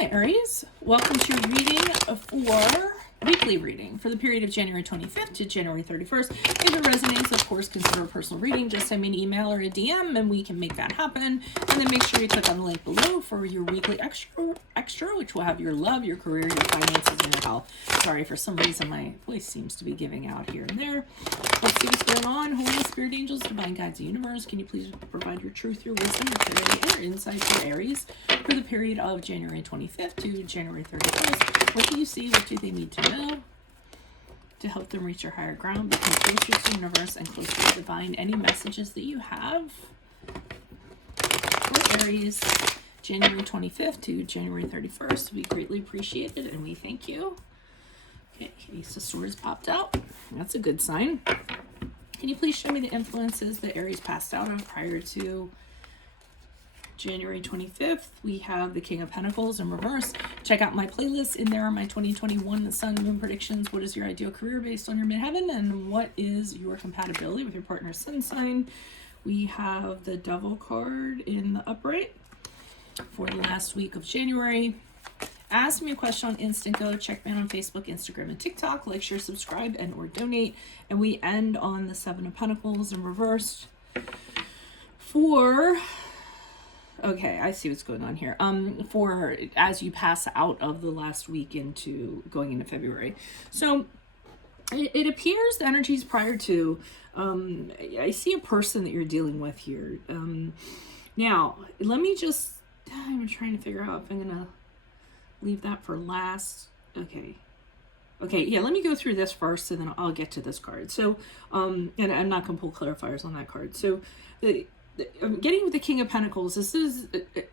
Hi Aries, welcome to your reading for weekly reading for the period of January 25th to January 31st. If it resonates, of course, consider a personal reading. Just send me an email or a DM and we can make that happen. And then make sure you click on the link below for your weekly extra, which will have your love, your career, your finances, and your health. Sorry, for some reason my voice seems to be giving out here and there. Let's see what's going on. Holy Spirit, angels, divine guides, the universe, can you please provide your truth, your wisdom, your clarity, and your insight for Aries for the period of January 25th to January 31st. What do you see? What do they need to know to help them reach their higher ground, become closer to the universe and closer to divine? Any messages that you have for Aries, January 25th to January 31st, we greatly appreciate it and we thank you. Okay, Ace of Swords popped out. That's a good sign. Can you please show me the influences that Aries passed out of prior to January 25th? We have the King of Pentacles in reverse. Check out my playlist. In there are my 2021 Sun Moon predictions. What is your ideal career based on your midheaven? And what is your compatibility with your partner's sun sign? We have the Devil card in the upright for the last week of January. Ask me a question on Instant Go. Check me out on Facebook, Instagram, and TikTok. Like, share, subscribe, and or donate. And we end on the Seven of Pentacles in reverse for... Okay, I see what's going on here. For as you pass out of the last week into going into February. So it appears the energies prior to, I see a person that you're dealing with here. Now, let me just, I'm trying to figure out if I'm going to leave that for last. Okay, yeah, let me go through this first and then I'll get to this card. So, and I'm not going to pull clarifiers on that card. So, I'm getting with the King of Pentacles. This is,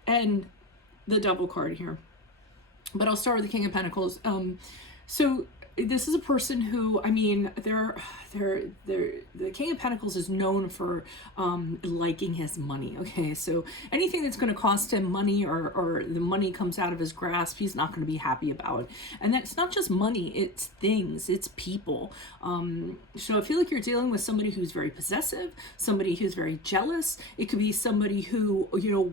and the Devil card here. But I'll start with the King of Pentacles. So this is a person who, I mean, the King of Pentacles is known for liking his money. Okay, so anything that's going to cost him money or the money comes out of his grasp, he's not going to be happy about. And that's not just money, it's things, it's people. So I feel like you're dealing with somebody who's very possessive, somebody who's very jealous. It could be somebody who, you know,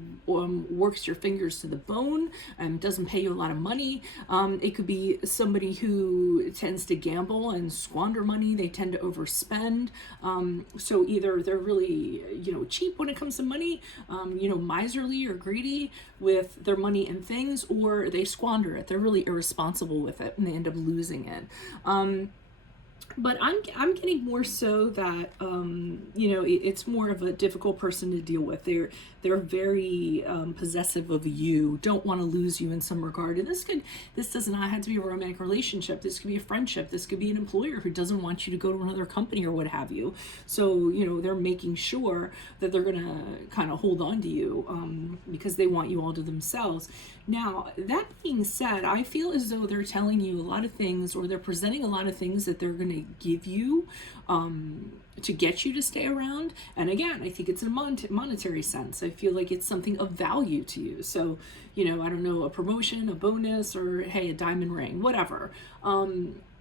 works your fingers to the bone and doesn't pay you a lot of money. It could be somebody who tends to gamble and squander money. They tend to overspend. So either they're really, you know, cheap when it comes to money, you know, miserly or greedy with their money and things, or they squander it. They're really irresponsible with it and they end up losing it. But I'm getting more so that, you know, it's more of a difficult person to deal with. They're very possessive of you, don't want to lose you in some regard. And this does not have to be a romantic relationship. This could be a friendship. This could be an employer who doesn't want you to go to another company or what have you. So, you know, they're making sure that they're going to kind of hold on to you because they want you all to themselves. Now, that being said, I feel as though they're telling you a lot of things, or they're presenting a lot of things that they're going to give you to get you to stay around. And again, I think it's in a monetary sense. I feel like it's something of value to you. So, you know, I don't know, a promotion, a bonus, or hey, a diamond ring, whatever.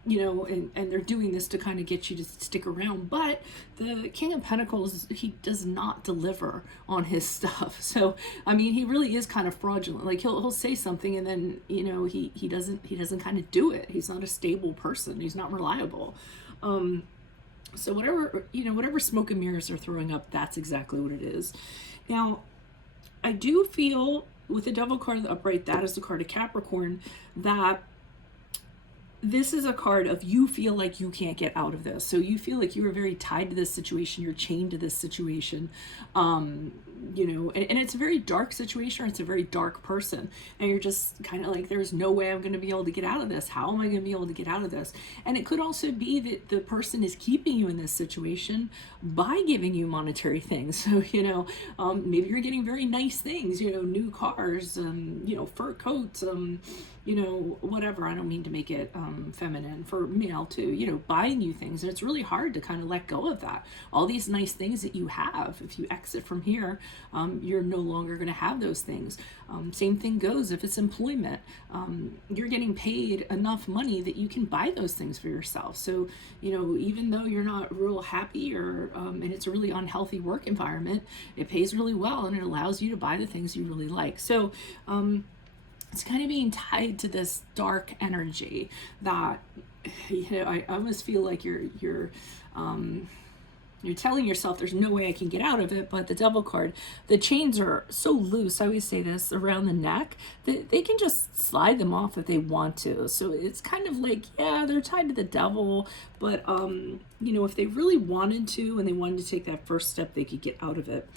You know, and they're doing this to kind of get you to stick around. But the King of Pentacles, he does not deliver on his stuff. So, I mean, he really is kind of fraudulent. Like he'll say something and then, you know, he doesn't kind of do it. He's not a stable person. He's not reliable. So whatever, you know, whatever smoke and mirrors are throwing up, that's exactly what it is. Now, I do feel with the Devil card upright, that is the card of Capricorn, that this is a card of you feel like you can't get out of this. So you feel like you are very tied to this situation. You're chained to this situation. You know, and it's a very dark situation, or it's a very dark person. And you're just kind of like, there's no way I'm going to be able to get out of this. How am I going to be able to get out of this? And it could also be that the person is keeping you in this situation by giving you monetary things. So, you know, maybe you're getting very nice things, you know, new cars, you know, fur coats, you know, whatever. I don't mean to make it feminine, for male too, you know, buying you things. And it's really hard to kind of let go of that. All these nice things that you have, if you exit from here, you're no longer going to have those things. Same thing goes if it's employment. You're getting paid enough money that you can buy those things for yourself. So, you know, even though you're not real happy or and it's a really unhealthy work environment, it pays really well and it allows you to buy the things you really like. So it's kind of being tied to this dark energy that, I almost feel like you're telling yourself there's no way I can get out of it. But the Devil card, the chains are so loose, I always say this, around the neck, that they can just slide them off if they want to. So it's kind of like, yeah, they're tied to the devil, but if they really wanted to and they wanted to take that first step, they could get out of it.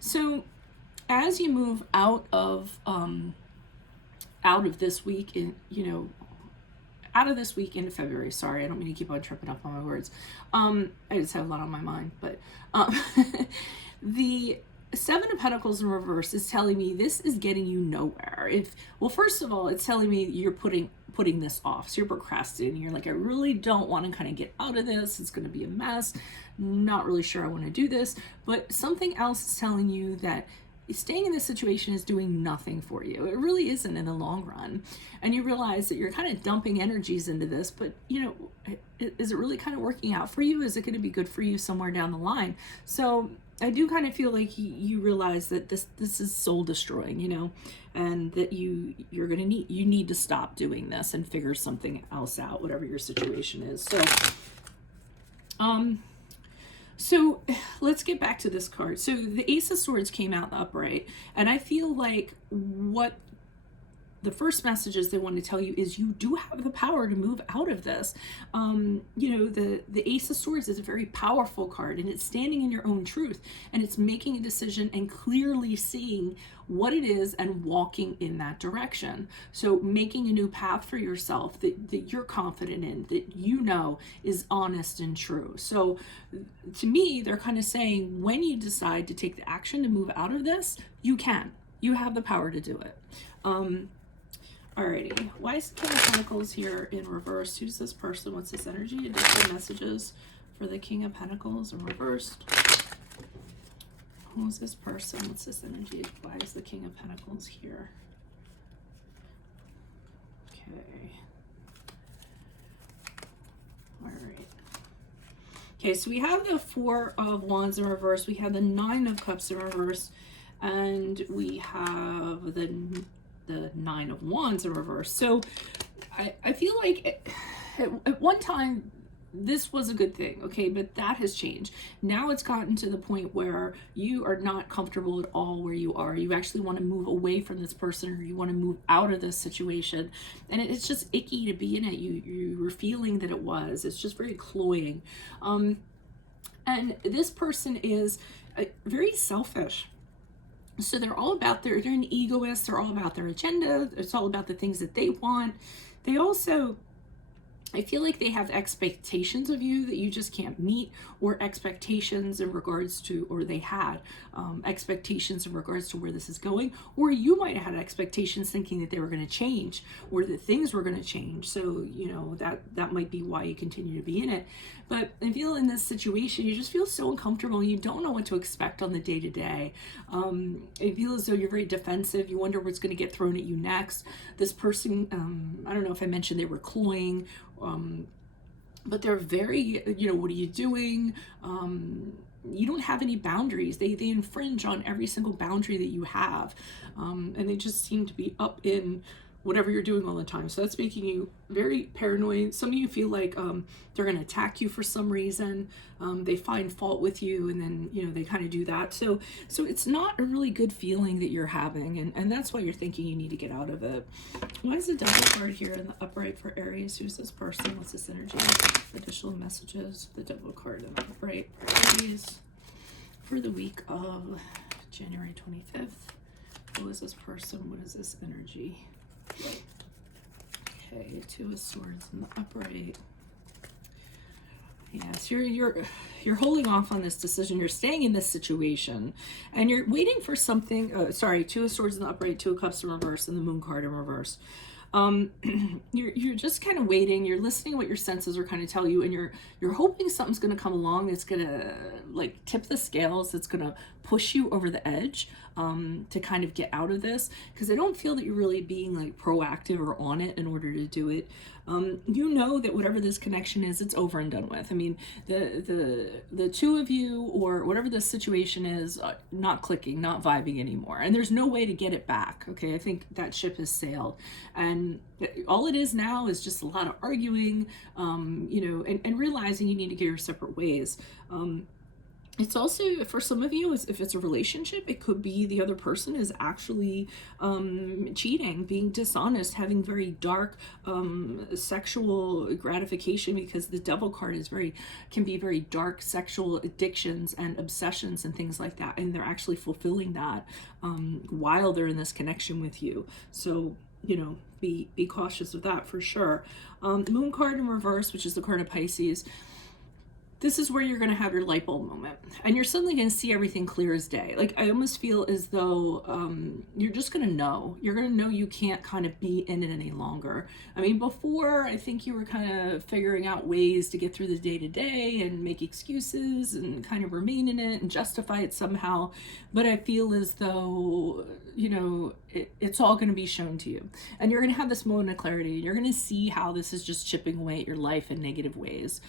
So as you move out of this week out of this week into February. Sorry, I don't mean to keep on tripping up on my words. I just have a lot on my mind, but the Seven of Pentacles in reverse is telling me this is getting you nowhere. First of all, it's telling me you're putting this off. So you're procrastinating. You're like, I really don't want to kind of get out of this. It's going to be a mess. Not really sure I want to do this. But something else is telling you that staying in this situation is doing nothing for you. It really isn't in the long run. And you realize that you're kind of dumping energies into this, but is it really kind of working out for you? Is it going to be good for you somewhere down the line? So I do kind of feel like you realize that this is soul destroying, and that you need to stop doing this and figure something else out, whatever your situation is. So let's get back to this card. So the Ace of Swords came out upright, and I feel like what the first messages they want to tell you is you do have the power to move out of this. The Ace of Swords is a very powerful card, and it's standing in your own truth, and it's making a decision and clearly seeing what it is and walking in that direction. So making a new path for yourself that you're confident in, that is honest and true. So to me, they're kind of saying when you decide to take the action to move out of this, you have the power to do it. Alrighty, why is the King of Pentacles here in reverse? Who's this person? What's this energy? Additional messages for the King of Pentacles in reverse. Who's this person? What's this energy? Why is the King of Pentacles here? Okay. Alright. Okay, so we have the Four of Wands in reverse. We have the Nine of Cups in reverse. And we have the Nine of Wands in reverse. So I feel like at one time this was a good thing, okay, but that has changed. Now it's gotten to the point where you are not comfortable at all where you are. You actually want to move away from this person, or you want to move out of this situation, and it's just icky to be in it. You were feeling that it's just very cloying, and this person is very selfish. So they're all about they're an egoist. They're all about their agenda. It's all about the things that they want. They also, I feel like they have expectations of you that you just can't meet, or expectations in regards to, or they had expectations in regards to where this is going, or you might have had expectations thinking that they were going to change, or that things were going to change. So, that might be why you continue to be in it. But I feel in this situation, you just feel so uncomfortable. You don't know what to expect on the day-to-day. I feel as though you're very defensive. You wonder what's going to get thrown at you next. This person, I don't know if I mentioned they were cloying, but they're very, what are you doing? You don't have any boundaries. They infringe on every single boundary that you have. And they just seem to be up in whatever you're doing all the time. So that's making you very paranoid. Some of you feel like they're going to attack you for some reason. They find fault with you, and then they kind of do that. So it's not a really good feeling that you're having, and that's why you're thinking you need to get out of it. Why is the Devil card here in the upright for Aries? Who's this person? What's this energy? Additional messages. The Devil card in the upright for Aries for the week of January 25th. Who is this person? What is this energy? Okay, Two of Swords in the upright. Yes, you're holding off on this decision. You're staying in this situation, and you're waiting for something. Two of Swords in the upright, Two of Cups in reverse, and the Moon card in reverse. You're just kind of waiting. You're listening to what your senses are kind of tell you, and you're hoping something's going to come along that's going to like tip the scales. That's going to push you over the edge. to kind of get out of this, because I don't feel that you're really being like proactive or on it in order to do it. You know that whatever this connection is, it's over and done with. I mean, the two of you, or whatever the situation is, not clicking, not vibing anymore, and there's no way to get it back. Okay, I think that ship has sailed, and all it is now is just a lot of arguing, you know, and realizing you need to go your separate ways. It's also, for some of you, if it's a relationship, it could be the other person is actually cheating, being dishonest, having very dark sexual gratification, because the Devil card is can be very dark sexual addictions and obsessions and things like that, and they're actually fulfilling that while they're in this connection with you. So, you know, be cautious of that for sure. The Moon card in reverse, which is the card of Pisces. This is where you're going to have your light bulb moment, and you're suddenly going to see everything clear as day. Like, I almost feel as though you're just going to know. You're going to know you can't kind of be in it any longer. I mean, before, I think you were kind of figuring out ways to get through the day-to-day and make excuses and kind of remain in it and justify it somehow. But I feel as though, you know, it's all going to be shown to you. And you're going to have this moment of clarity. You're going to see how this is just chipping away at your life in negative ways.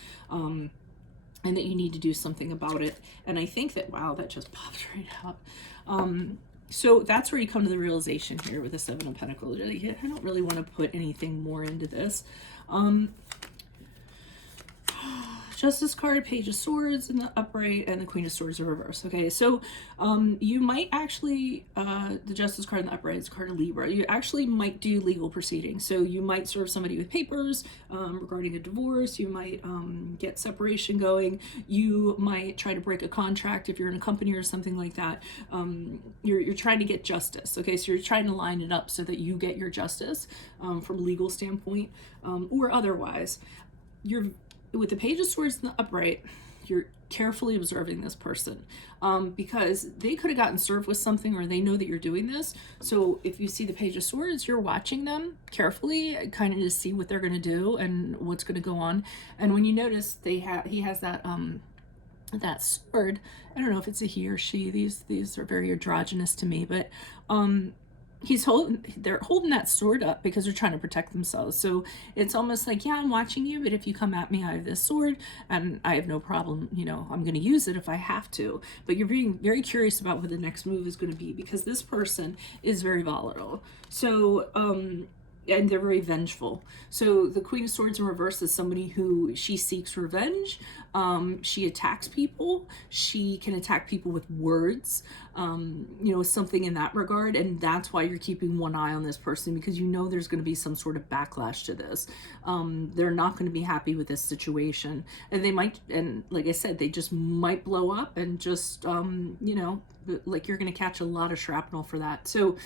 And that you need to do something about it. And I think that, wow, that just popped right out. So that's where you come to the realization here with the Seven of Pentacles. I don't really want to put anything more into this. Justice card, Page of Swords in the upright, and the Queen of Swords in reverse. Okay, so you might actually, the Justice card in the upright is a card of Libra. You actually might do legal proceedings. So you might serve somebody with papers regarding a divorce. You might get separation going. You might try to break a contract if you're in a company or something like that. You're trying to get justice. Okay, so you're trying to line it up so that you get your justice from a legal standpoint, or otherwise. With the Page of Swords in the upright, you're carefully observing this person, because they could have gotten served with something, or they know that you're doing this. So if you see the Page of Swords, you're watching them carefully, kind of to see what they're going to do and what's going to go on. And when you notice he has that that sword, I don't know if it's a he or she. These are very androgynous to me, but they're holding that sword up because they're trying to protect themselves. So it's almost like, yeah, I'm watching you, but if you come at me, I have this sword and I have no problem, you know, I'm going to use it if I have to. But you're being very curious about what the next move is going to be, because this person is very volatile. So and they're very vengeful. So the Queen of Swords in reverse is somebody who, she seeks revenge. She attacks people. She can attack people with words, you know, something in that regard. And that's why you're keeping one eye on this person, because you know there's going to be some sort of backlash to this. They're not going to be happy with this situation. And they might, and like I said, they just might blow up and just, you know, like you're going to catch a lot of shrapnel for that. So,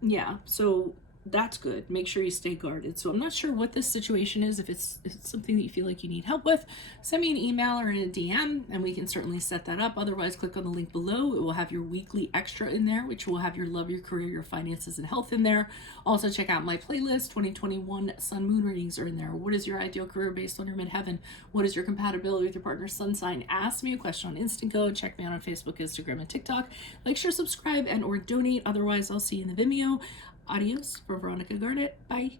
yeah, so that's good. Make sure you stay guarded. So I'm not sure what this situation is. If it's something that you feel like you need help with, send me an email or a DM and we can certainly set that up. Otherwise, click on the link below. It will have your weekly extra in there, which will have your love, your career, your finances, and health in there. Also, check out my playlist. 2021 Sun Moon readings are in there. What is your ideal career based on your midheaven? What is your compatibility with your partner's sun sign? Ask me a question on Instant Go. Check me out on Facebook, Instagram, and TikTok. Like, share, subscribe, and or donate. Otherwise, I'll see you in the Vimeo. Adios from Veronica Garnett. Bye.